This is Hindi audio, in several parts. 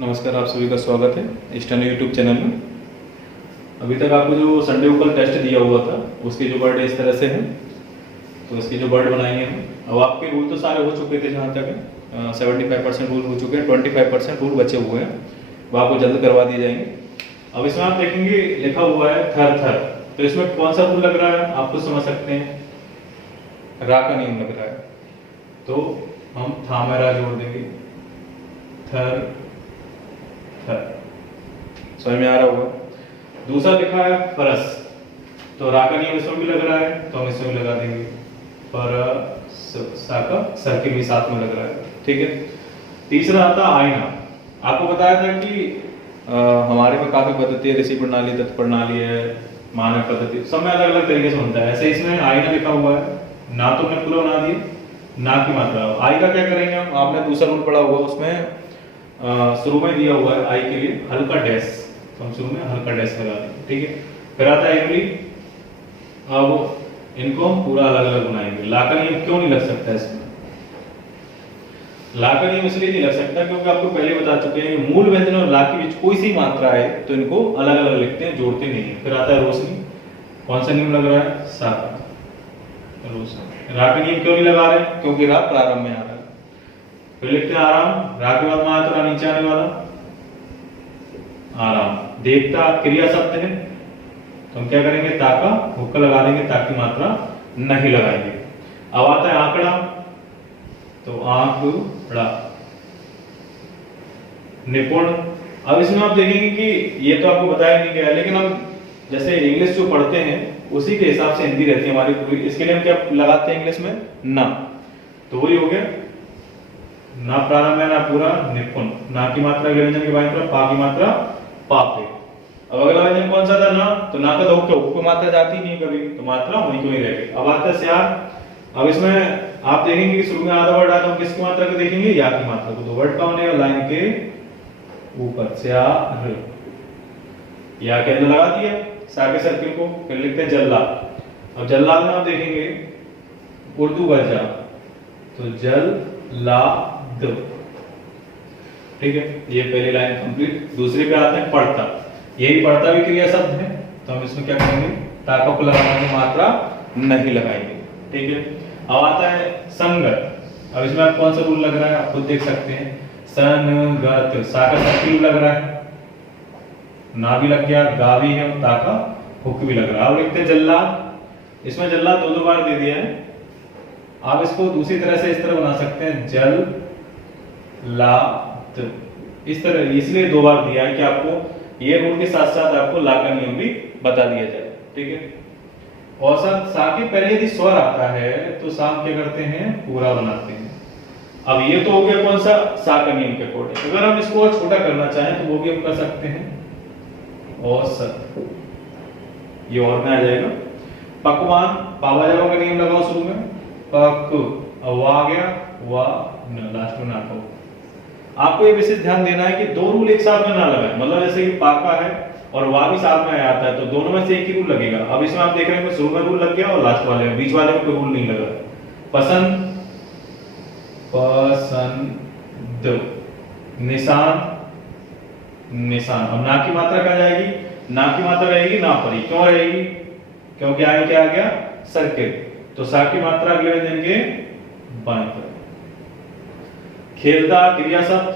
नमस्कार, आप सभी का स्वागत है स्टन यूट्यूब चैनल में। अभी तक आपको जो संडे को कल टेस्ट दिया हुआ था उसके जो वर्ड इस तरह से हैं, तो इसके जो वर्ड बनाएंगे हम। अब आपके रूल तो सारे हो चुके थे, जहाँ तक है 75% रूल हो चुके हैं, 25% रूल बचे हुए हैं, वो आपको जल्द करवा दिए जाएंगे। अब इसमें आप देखेंगे लिखा हुआ है थर थर, तो इसमें कौन सा रूल लग रहा है आप खुद समझ सकते हैं, रा का नियम लग रहा है। तो हम था में रा जोड़ देंगे, थर थर, समझ में आ रहा होगा। दूसरा लिखा है फरस, तो रा का नियम इसमें भी लग रहा है, तो हम इसमें भी लगा देंगे फरस, सा का सर्किल भी साथ में लग रहा है, ठीक है। तीसरा आता आईना। आपको बताया था कि हमारे में काफी पद्धति है, ऋषि प्रणाली, दत्त प्रणाली है, मानव पद्धति, सब में अलग अलग तरीके से बनता है। ऐसे इसमें आईना लिखा हुआ है, ना तो मैं पूरा बना दिए, ना की मात्रा। आई का क्या करेंगे हम, आपने दूसरा रूल पढ़ा हुआ, उसमें शुरू में दिया हुआ है आई के लिए हल्का डैश, तो हम शुरू में हल्का डैश लगा देंगे, ठीक है। फिर आता है इमली। अब इनको हम पूरा अलग अलग बनाएंगे। ला का नियम क्यों नहीं लग सकता इसमें, ला का नियम इसलिए नहीं लग सकता क्योंकि आपको पहले बता चुके हैं कि मूल व्यंजन और ला के बीच कोई सी मात्रा है तो इनको अलग अलग लिखते हैं, जोड़ते नहीं है। फिर आता है रोशनी। कौन सा नियम लग रहा है, सा का, रोशनी। रा का नियम क्यों नहीं लगा रहे, क्योंकि रा प्रारंभ में आ रहा है। फिर लिखते हैं आराम। रा के बाद में आया तो रा नीचे आने वाला, आराम। देवता क्रिया शब्द है, तो हम क्या करेंगे, ता का हुक्का लगा देंगे, ताकि मात्रा नहीं लगाएंगे। अब आता है आंकड़ा, तो आंकड़ा। निपुण। अब इसमें आप देखेंगे कि ये तो आपको बताया नहीं गया, लेकिन हम जैसे इंग्लिश जो पढ़ते हैं उसी के हिसाब से हिंदी रहती है हमारी पूरी। इसके लिए हम क्या लगाते हैं इंग्लिश में, ना, तो वही हो गया, ना प्रारंभ है ना पूरा, निपुण। ना की मात्रा अगले व्यंजन के बाएं तरफ, पा की मात्रा पा पे। अब अगला व्यंजन कौन सा था, ना, तो ना का तो हुक्का मात्रा जाती नहीं कभी, तो मात्रा वही की वही रहेगी। अब आता है स्यार। अब इसमें आप देखेंगे कि शुरू में आधा वर्ड आता है, हम किसकी मात्रा को देखेंगे, या की मात्रा को। तो वर्ड का होने लाइन के ऊपर स्यार, या के अंदर लगा दिया सा के सर्किल को। फिर लिखते हैं जल्लाद। अब जल्लाद में आप देखेंगे उर्दू वर्जा, तो जल्लाद, ठीक है। ये पहली लाइन कंप्लीट। दूसरे पे आते हैं पढ़ता। यही पढ़ता भी क्रिया शब्द है, तो हम इसमें क्या करेंगे, ताका को लगाने मात्रा नहीं लगाएंगे, ठीक है। अब आता है संगत। अब इसमें आप कौन सा रूल लग रहा है आप खुद देख सकते हैं, संगत। सा का सर्किल लग रहा है, ना भी लग गया, गा भी है, ता का हुक भी लग रहा है। अब लिखते हैं जल्लाद। इसमें जल्लाद दो बार दे दिया है, आप इसको दूसरी तरह से इस तरह बना सकते हैं, जल ला, इस तरह इसलिए दो बार दिया है कि आपको ये रूल के साथ साथ आपको ला का नियम भी बता दिया जाए, ठीक है। और सा के पहले यदि स्वर आता है तो सा क्या करते हैं, पूरा बनाते हैं। अब ये तो हो गया कौन सा, सा का नियम के अकॉर्डिंग। अगर हम इसको और छोटा करना चाहें तो वो भी हम कर सकते हैं, औसत, ये और में आ जाएगा। पकवान। पावाजारों का नियम लगाओ शुरू में, पक, अब आ गया, वा, लास्ट में ना को। आपको ये विशेष ध्यान देना है कि दो रूल एक साथ में ना लगाएं, मतलब जैसे कि पाका है और वा भी साथ में आता है, तो दोनों में से एक ही रूल लगेगा। अब इसमें आप देख रहे हैं शुरू में रूल लग गया और लास्ट वाले में, बीच वाले में कोई रूल नहीं लगा। पसंद, पसंद। निशान, निशान। अब ना की मात्रा क्या जाएगी, ना की मात्रा रहेगी ना परी। क्यों रहेगी, क्योंकि आगे क्या आ गया, सर्किल, तो सा की मात्रा अगले व्यंजन के बाएं तरफ। खेलता क्रिया शब्द,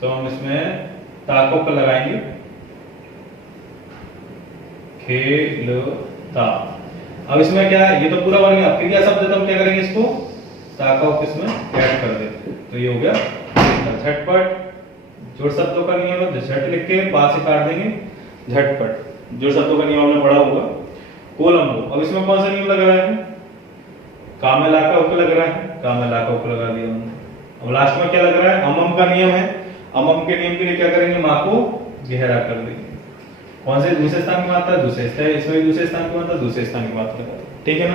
तो हम इसमें ताको का लगाएंगे, खेलता। अब इसमें क्या है, ये तो पूरा बन गया, क्रिया शब्द है, तो हम क्या करेंगे, इसको ताको किसमें ऐड कर देते, तो ये हो गया झटपट। जोड़ शब्दों का नियम है, झट लिख के पास से काट देंगे, झटपट। जोड़ शब्दों का नियम हमने पढ़ा हुआ। कोलंबो। अब इसमें कौन सा नियम लग रहा है, कामेला का उक लग रहा है, कामेला का उक लगा दिया हमने। अब लास्ट में क्या लग रहा है, अमम का नियम है। अमम के नियम के लिए क्या करेंगे, मां को गहरा कर देंगे। कौन से, दूसरे स्थान की मात्रा, दूसरे स्थान, इसमें भी दूसरे स्थान की मात्रा, दूसरे स्थान की मात्रा, ठीक है ना।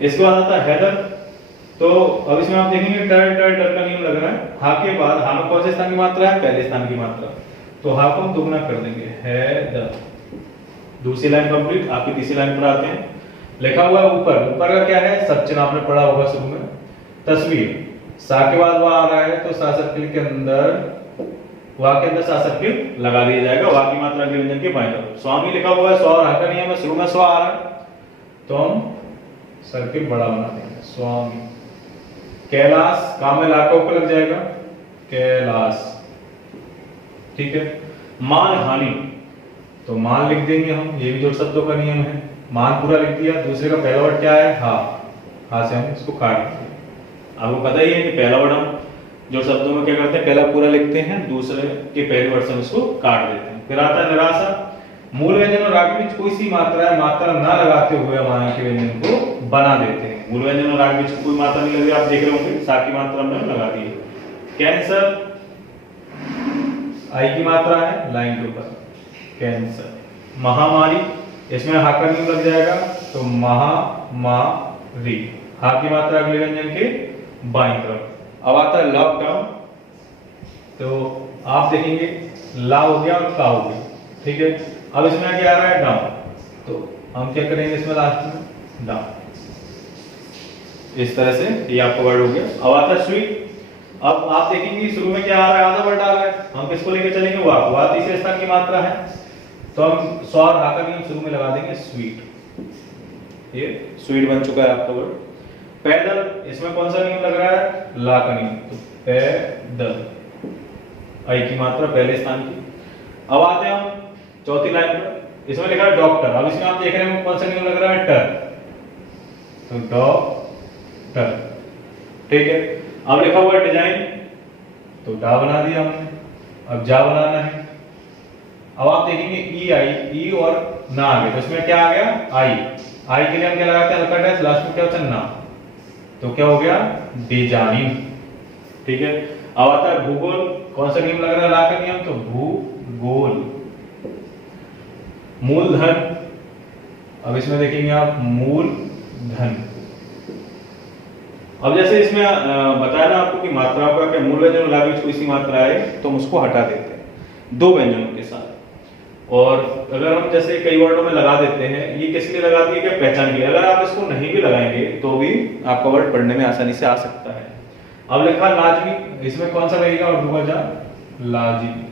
इसके बाद आता है हैदर। तो अब इसमें आप देखेंगे टर टर टर का नियम लग रहा है। हा के बाद, हा में कौन से स्थान की मात्रा है, पहले स्थान की मात्रा, तो हा को हम दुगना कर देंगे, हैदर। दूसरी लाइन कंप्लीट। आपकी तीसरी लाइन पर आते हैं, लिखा हुआ है ऊपर। ऊपर का क्या है, सचिन आपने पढ़ा होगा शुरू में। तस्वीर। सा के बाद वह आ रहा है तो सा सर्किल के अंदर वा के अंदर सा सर्किल लगा दिया जाएगा, वा की मात्रा अगले व्यंजन के बाएं तरफ। स्वामी लिखा हुआ है, स्व और हा का नियम है, शुरू में स्व आ रहा है तो हम सर्किल बड़ा बना देंगे, स्वामी। कैलाश, काम में ला का ऊपर लग जाएगा, कैलाश, ठीक है। मान हानि, तो मान लिख देंगे हम, ये भी जोड़ शब्दों का नियम है। मान पूरा लिख दिया, दूसरे का पहला वर्ड क्या है, हा, हा से हम इसको काट देंगे। आपको पता ही है कि पहला वर्ड हम जो शब्दों में क्या करते हैं, पहला पूरा लिखते हैं, दूसरे के पहले वर्ड से उसको काट देते हैं। फिर आता है निराशा। मूल व्यंजन और राग के बीच कोई सी मात्रा है, मात्रा ना लगाते हुए हम आगे के व्यंजन को बना देते हैं। मूल व्यंजन और राग के बीच कोई मात्रा नहीं लगी, आप देख रहे होंगे, सा की मात्रा हमने लगा दी है। कैंसर, आई की मात्रा है लाइन के ऊपर, कैंसर। महामारी, इसमें हा का नियम लग जाएगा तो महामारी, हा की मात्रा अगले व्यंजन के बाईं तरफ। अब आता है लॉकडाउन, तो आप देखेंगे ला हो गया और का हो गया, ठीक है। अब इसमें क्या आ रहा है, डाउन, तो हम क्या करेंगे इसमें लास्ट में डाउन, इस तरह से ये आपका वर्ड हो गया। अब आता है स्वीट। अब आप देखेंगे शुरू में क्या आ रहा है, आधा वर्ड आ रहा है, हम किसको लेके चलेंगे, वा तीसरे स्थान की मात्रा है, तो हम स्व और हा का नियम शुरू में लगा देंगे, स्वीट, ये स्वीट बन चुका है आपका वर्ड। पैदल, इसमें कौन सा नियम लग रहा है, ला का नियम, तो पैदल, आई की मात्रा पहले स्थान की। अब आते हैं हम चौथी लाइन पर, इसमें लिखा है डॉक्टर। अब इसमें आप देख रहे हैं कौन सा नियम लग रहा है, टर, तो डॉक्टर, ठीक है। अब लिखा हुआ है डिजाइन, तो डा बना दिया हमने, अब जा बनाना है। अब आप देखेंगे ई आई, ई और ना आ गए, तो इसमें क्या आ गया, आई, आई के लिए हम क्या लगाते हैं, हल्का डैश, लास्ट में क्या होता है ना, तो क्या हो गया, डिजाइन, ठीक है। अब आता है भूगोल, कौन सा नियम लग रहा है, ला का नियम, तो भूगोल। मूलधन, अब इसमें देखेंगे आप मूलधन। अब जैसे इसमें बताया ना आपको कि मात्राओं का क्या, मूल व्यंजन और ला के बीच कोई सी मात्रा है तो हम उसको हटा देते हैं दो व्यंजनों के साथ। और अगर हम जैसे कई वर्डों में लगा देते हैं, ये किस लिए लगा दिए, क्या पहचान के लिए। अगर आप इसको नहीं भी लगाएंगे तो भी आपका वर्ड पढ़ने में आसानी से आ सकता है। अब लिखा लाजमी, इसमें कौन सा लगेगा, और डूबा जा, लाजमी।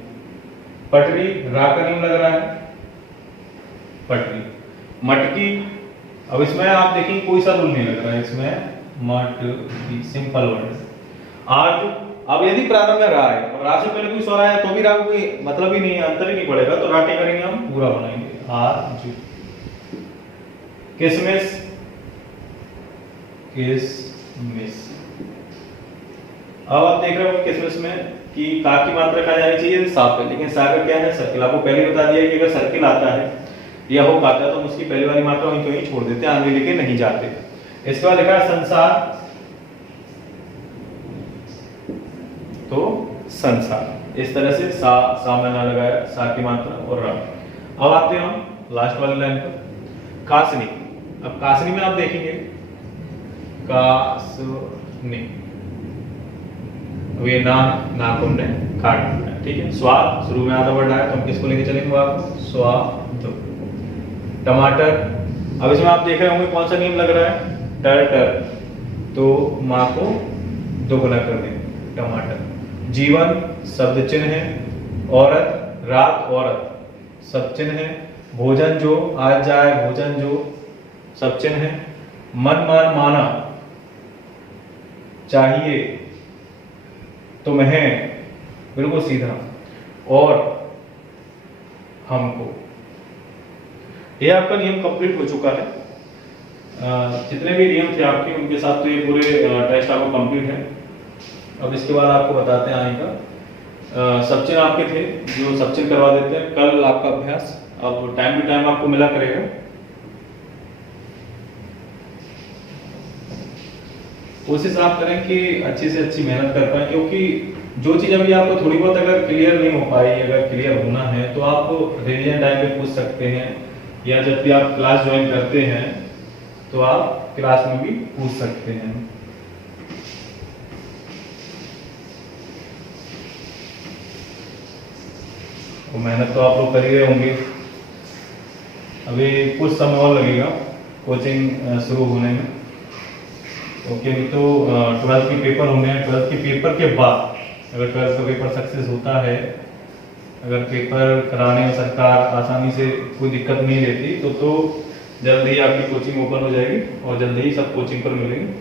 पटरी, रा का नियम लग रहा है, पटरी। मटकी, अब इसमें आप देखिए कोई सा रूल नहीं लग रहा है, इसमें मटकी, सिंपल वर्ड। आज, अब यदि प्रारंभ में रा है और रा से पहले कोई स्वर आया तो भी रा को कोई मतलब ही नहीं है, अंतर ही नहीं पड़ेगा, तो रा के करेंगे हम पूरा बनाएंगे, आज। किसमिस, किसमिस। अब आप देख रहे हो किसमिस में कि का की मात्रा कहाँ जानी चाहिए, सा पे, लेकिन सा का क्या है, सर्किल। आपको पहले ही बता दिया कि अगर सर्किल आता है या होक आता है तो हम उसकी पहली वाली मात्रा वहीं तो ही छोड़ देते हैं, आगे लेके नहीं जाते। इसके बाद लिखा है संसार, तो संसार, इस तरह से सा में ना लगाया, सा की मात्रा और रा। अब आते हैं हम लास्ट वाली लाइन पर, कासनी। अब कासनी में आप देखेंगे कासनी, अब ये नाक हमने काट दिया, ठीक है। स्वाद, शुरू में आधा वर्ड आया तो हम किसको लेके चलेंगे, आप स्वाद। टमाटर, अब इसमें आप देख रहे होंगे कौन सा नियम लग रहा है, टर, तो माँ को दोगुना कर दें, टमाटर। जीवन, शब्द चिन्ह है। औरत, रात, औरत, सब चिन्ह है। भोजन, जो आज जाए, भोजन जो, सब चिन्ह है। मन, मान, माना, चाहिए, तुम्हें, बिल्कुल सीधा, और हमको। ये आपका नियम कंप्लीट हो चुका है। जितने भी नियम थे आपके उनके साथ तो ये पूरे टेस्ट आपको कंप्लीट है। अब इसके बाद आपको बताते हैं आगे का सब चिन्ह आपके थे जो सब चिन्ह करवा देते हैं कल आपका अभ्यास, अब टाइम टू टाइम आपको मिला करेगा। कोशिश आप करें कि अच्छी से अच्छी मेहनत कर पाए, क्योंकि जो चीज़ अभी आपको थोड़ी बहुत अगर क्लियर नहीं हो पाई, अगर क्लियर होना है तो आप रिवीजन टाइम पे पूछ सकते हैं, या जब भी आप क्लास ज्वाइन करते हैं तो आप क्लास में भी पूछ सकते हैं। तो मेहनत तो आप लोग कर ही रहे होंगे, अभी कुछ समय और लगेगा कोचिंग शुरू होने में। ओके, तो 12th के पेपर होंगे, 12th के पेपर के बाद अगर 12th का पेपर सक्सेस होता है अगर पेपर कराने में सरकार आसानी से कोई दिक्कत नहीं देती तो जल्दी ही आपकी कोचिंग ओपन हो जाएगी और जल्दी ही सब कोचिंग पर मिलेंगे,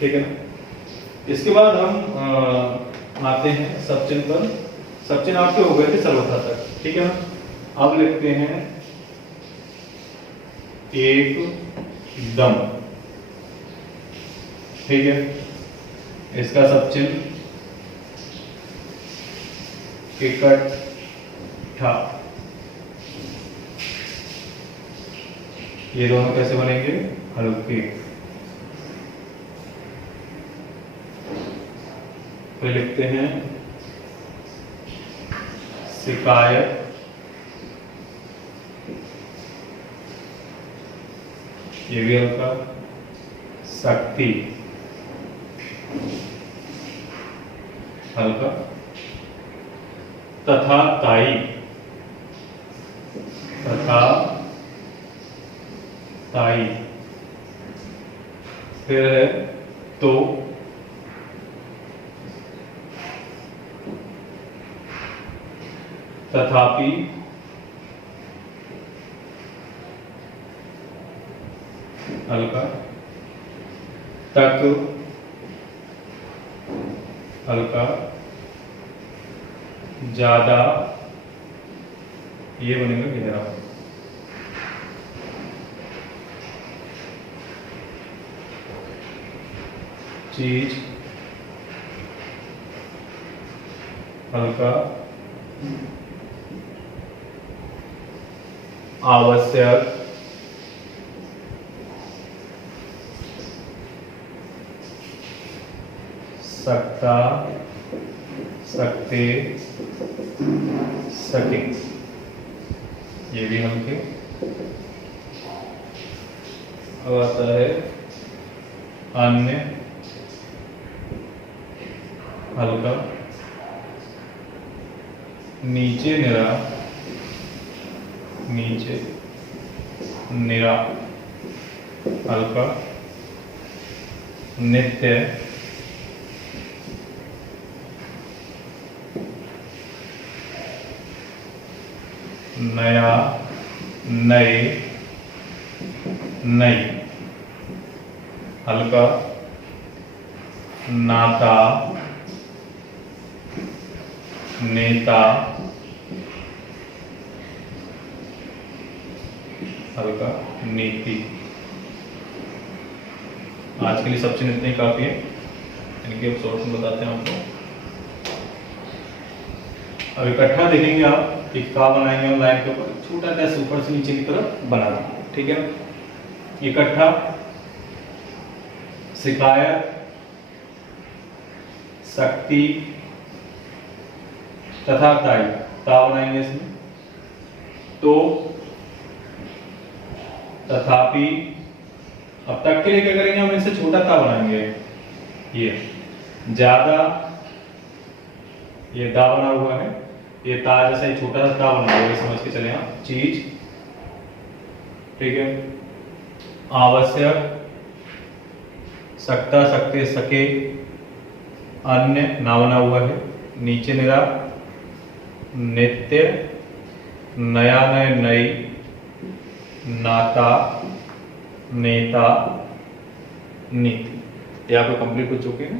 ठीक है ना। इसके बाद हम आते हैं सब चिन्ह पर। सब चिन्ह आपके हो गए थे सर्वथा तक, ठीक है ना। अब लिखते हैं एकदम, ठीक है। इसका सब चिन्ह इकट्ठा। ये दोनों कैसे बनेंगे? हल्के। फिर लिखते हैं शिकायत, ये भी हल्का। सख्ती, हल्का। तथा ताई, तथा ताई। फिर है तो, तथापि, हल्का। तक, हल्का। ज्यादा, ये बनेगा गहरा। चीज, हल्का। आवश्यक, सकता, सकते, सके, ये भी हल्के। अब आता है अन्य, हल्का। नीचे निरा, नीचे निरा, हल्का। नित्य, नया, नए, नई, हल्का। नाता, नेता, हल्का। नीति। आज के लिए सब चीज इतनी काफी है, इनके अब शॉर्ट्स में बताते हैं आपको। अब इकट्ठा देखेंगे आप कि क्या बनाएंगे हम लाइन के ऊपर, छोटा डैश ऊपर से नीचे की तरफ बनाना, ठीक है। इकट्ठा, शिकायत, शक्ति, तथा ताई। ता बनाएंगे इसमें तो, तथापि। अब तक के लिए क्या करेंगे हम, इससे छोटा ता बनाएंगे, ये ज्यादा, ये दा बना हुआ है, ये ता जैसा एक छोटा सा ता बना हुआ है, समझ के चले आप। चीज, ठीक है। आवश्यक, सकता, सकते, सके। अन्य, ना बना हुआ है, नीचे निरा। नित्य, नया, नए, नई। नाता, नेता, नीति। ये आपको कंप्लीट हो चुके हैं।